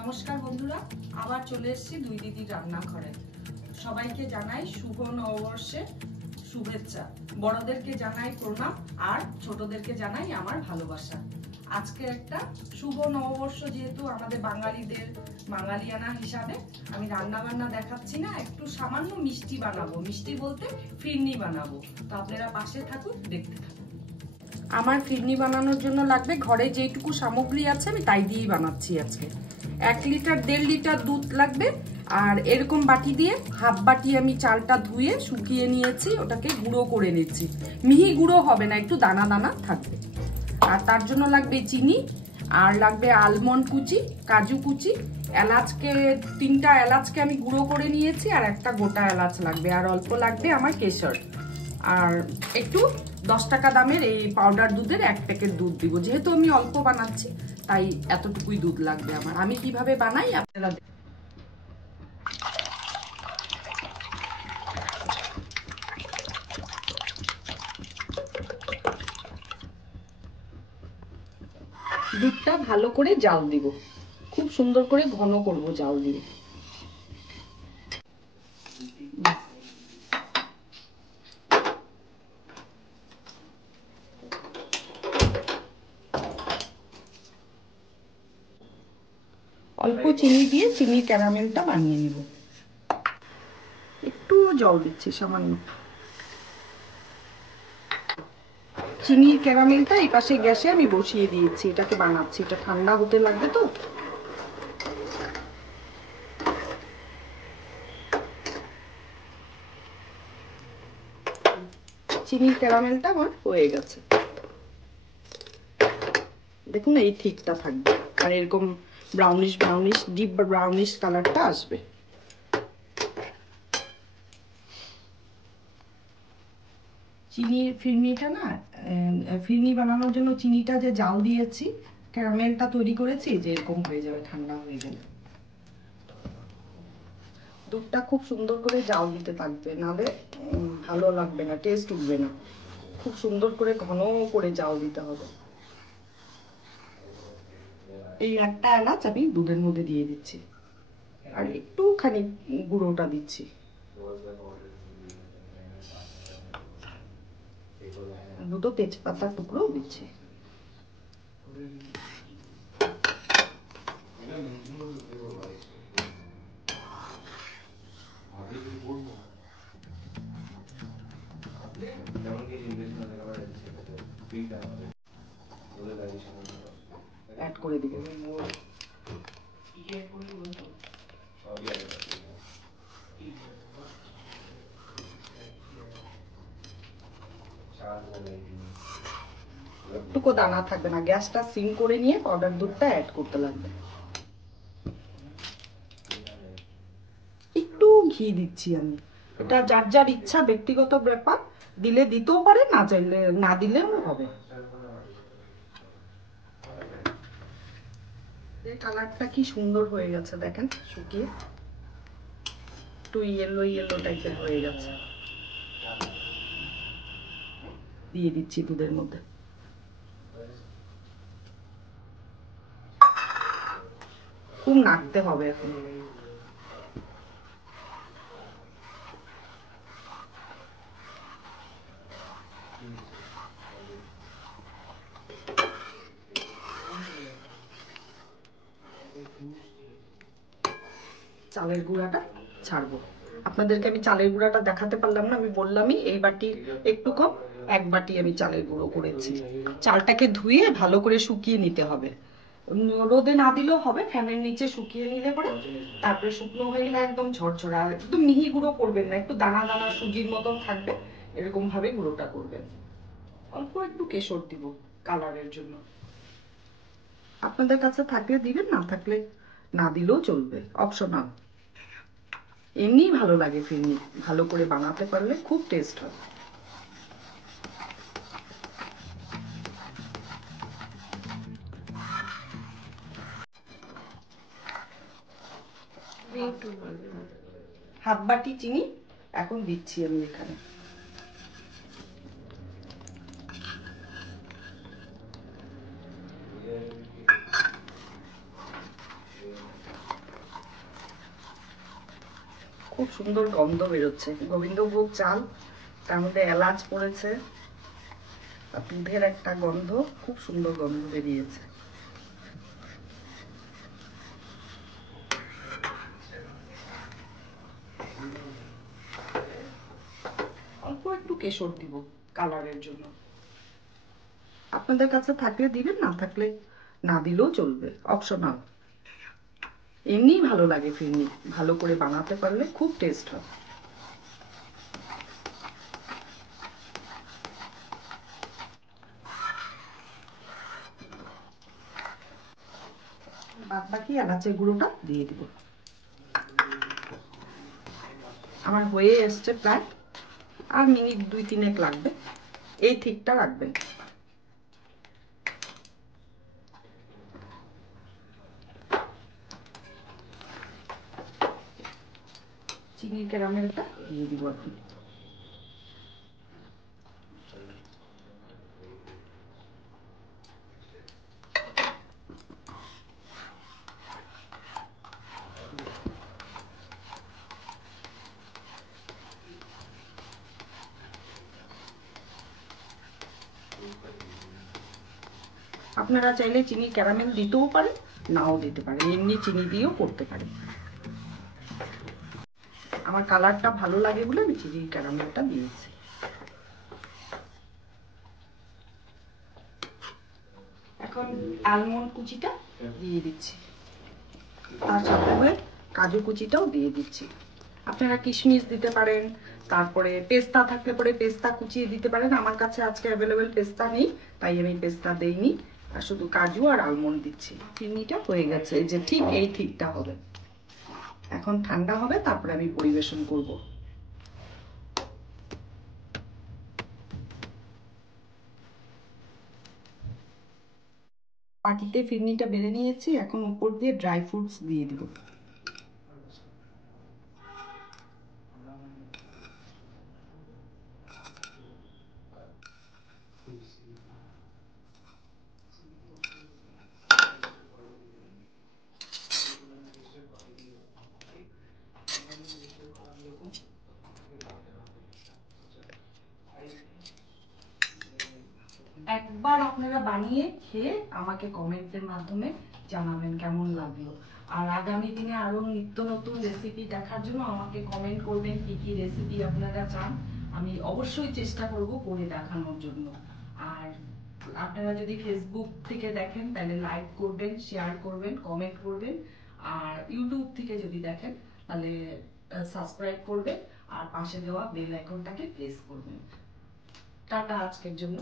নমস্কার বন্ধুরা, আবার চলে এসেছি দুই দিদির রান্নাঘরে। সবাইকে জানাই শুভ নববর্ষের শুভেচ্ছা। বড়দেরকে জানাই প্রণাম আর ছোটদেরকে জানাই আমার ভালোবাসা। আজকে একটা শুভ নববর্ষ, যেহেতু আমাদের বাঙালিদের বাঙালিয়ানা হিসাবে আমি রান্না বান্না দেখাচ্ছি না, একটু সামান্য মিষ্টি বানাবো। মিষ্টি বলতে ফিরনি বানাবো। তো আপনারা পাশে থাকুন, দেখতে থাকুন। আমার ফিরনি বানানোর জন্য লাগবে, ঘরে যেটুকু সামগ্রী আছে আমি তাই দিয়েই বানাচ্ছি আজকে। 1 লিটার 1.5 লিটার দুধ লাগবে। আর এরকম বাটি দিয়ে হাফ বাটি আমি চালটা ধুয়ে শুকিয়ে নিয়েছি, ওটাকে গুঁড়ো করে নিচ্ছি। মিহি গুঁড়ো হবে না, একটু দানা দানা থাকবে। আর তার জন্য লাগবে চিনি, আর লাগবে আলমন্ড কুচি, কাজু কুচি, এলাচকে 3টা এলাচকে আমি গুঁড়ো করে নিয়েছি, আর একটা গোটা এলাচ লাগবে, আর অল্প লাগবে আমার কেশর। আর একটু 10 টাকা দামের এই পাউডার দুধের 1 প্যাকেট দুধ দিব। যেহেতু আমি অল্প বানাচ্ছি তাই এতটুকুই দুধ লাগবে আমার। আমি কিভাবে বানাই আপনারা দুধটা ভালো করে জাল দিব, খুব সুন্দর করে ঘন করব জাল দিয়ে। অল্প চিনি দিয়ে চিনির ক্যারামেলটা বানিয়ে নিব। একটু জল দিচ্ছি সামান্য। চিনির ক্যারামেলটা এই পাশে গ্যাসে আমি বসিয়ে দিয়েছি, এটাকে বানাচ্ছি। এটা ঠান্ডা হতে লাগবে তো। চিনির ক্যারামেলটা আমার হয়ে গেছে, দেখুন এই ঠিকটা থাকবে। আর এরকম ব্রাউনিশ ব্রাউনিশ ডিপ ব্রাউনিশ কালারটা আসবে। চিনির ফিরনিটা না, ফিরনি বানানোর জন্য চিনিটা যে জাল দিয়েছি, ক্যারামেলটা তৈরি করেছি, যে এরকম হয়ে যাবে ঠান্ডা হয়ে গেলে। দুধটা খুব সুন্দর করে জাল দিতে থাকবে, নাহলে ভালো লাগবে না, টেস্ট উঠবে না। খুব সুন্দর করে ঘন করে জাল দিতে হবে। এই একটা এলাচ আমি দুধের মধ্যে দিয়ে দিচ্ছি, আর একটুখানি গুঁড়োটা দিচ্ছি। দুটো তেজপাতার টুকরো দিচ্ছি। অ্যাড করে দিবে। একটুকু দানা থাকবে না। গ্যাসটা সিম করে নিয়ে পাউডার দুধটা অ্যাড করতে লাগবে। একটু ঘি দিচ্ছি আমি, এটা যার যার ইচ্ছা, ব্যক্তিগত ব্যাপার। দিলে দিতেও পারে, না চাইলে না দিলেও হবে। কালারটা কি সুন্দর হয়ে গেছে দেখেন, শুকিয়ে একটু ইয়েলো ইয়েলো টাইপের হয়ে গেছে। দিয়ে দিচ্ছি দুধের মধ্যে। খুব নাড়তে হবে এখন। চালের গুঁড়াটা ছাড়বো। আপনাদেরকে আমি চালের গুঁড়াটা দেখাতে পারলাম না, আমি বললামই এই বাটি একটু কম 1 বাটি আমি চালের গুঁড়ো করেছি। চালটাকে ধুয়ে ভালো করে শুকিয়ে নিতে হবে। রোদে না দিলেও হবে, ফ্যানের নিচে শুকিয়ে নিলে পরে তারপরে শুকনো হয়ে গেলে একদম ঝরঝরা, একদম মিহি গুঁড়ো করবেন না, একটু দানা দানা সুজির মতন থাকবে, এরকম ভাবে গুঁড়োটা করবেন। অল্প একটু কেশর দিব কালারের জন্য। আপনাদের কাছে থাকলে দিবেন, না থাকলে না দিলেও চলবে, অপশনাল। এমনি ভালো লাগে ফিরনি, ভালো করে বানাতে পারলে খুব টেস্ট হয়। হাফ বাটি চিনি এখন দিচ্ছি আমি এখানে। খুব সুন্দর গন্ধ বেরোচ্ছে। গোবিন্দভোগ চাল, তার মধ্যে এলাচ পড়েছে, আর দুধের একটা গন্ধ, খুব সুন্দর গন্ধ বেরিয়েছে। অল্প একটু কেশর দিব কালারের জন্য। আপনাদের কাছে থাকলে দিবেন, না থাকলে না দিলেও চলবে, অপশনাল। এমনিই ভালো লাগে ফিরনি, ভালো করে বানাতে পারলে খুব টেস্ট হয়। বাদ বাকি এলাচের গুঁড়োটা দিয়ে দিব। আমার হয়ে এসছে প্রায়, আর মিনিট 2-3 লাগবে। এই ঠিকটা রাখবেন। চিনির ক্যারামেলটা দিয়ে দিব এখন। আপনারা চাইলে চিনির ক্যারামেল দিতেও পারেন, নাও দিতে পারেন, এমনি চিনি দিয়েও করতে পারেন। আমার কালারটা ভালো লাগে বলে আমি চিনির ক্যারামেলটা দিয়েছি। এখন আলমন্ড কুচিটা দিয়ে দিচ্ছি, তার সাথে হয়ে কাজু কুচিটাও দিয়ে দিচ্ছি। আপনারা কিশমিশ দিতে পারেন, তারপরে পেস্তা থাকলে পরে পেস্তা কুচিয়ে দিতে পারেন। আমার কাছে আজকে অ্যাভেলেবেল পেস্তা নেই, তাই আমি পেস্তা দেইনি, আর শুধু কাজু আর আলমন্ড দিচ্ছি। ফিরনিটা হয়ে গেছে, এই যে ঠিক এই ঠিকটা হবে। এখন ঠান্ডা হবে, তারপরে আমি পরিবেশন করব। পাটিতে ফিরনিটা বেড়ে নিয়েছি, এখন উপর দিয়ে ড্রাই ফ্রুটস দিয়ে দিব। একবার আপনারা বানিয়ে খেয়ে আমাকে কমেন্টের মাধ্যমে জানাবেন কেমন লাগলো। আর আগামী দিনে আরো নিত্য নতুন রেসিপি দেখার জন্য আমাকে কমেন্ট করবেন কি কি রেসিপি আপনারা চান, আমি অবশ্যই চেষ্টা করব করে দেখানোর জন্য। আর আপনারা যদি ফেসবুক থেকে দেখেন তাহলে লাইক করবেন, শেয়ার করবেন, কমেন্ট করবেন। আর ইউটিউব থেকে যদি দেখেন তাহলে সাবস্ক্রাইব করবেন, আর পাশে দেওয়া বেল আইকনটাকে প্রেস করবেন। টাটা আজকের জন্য।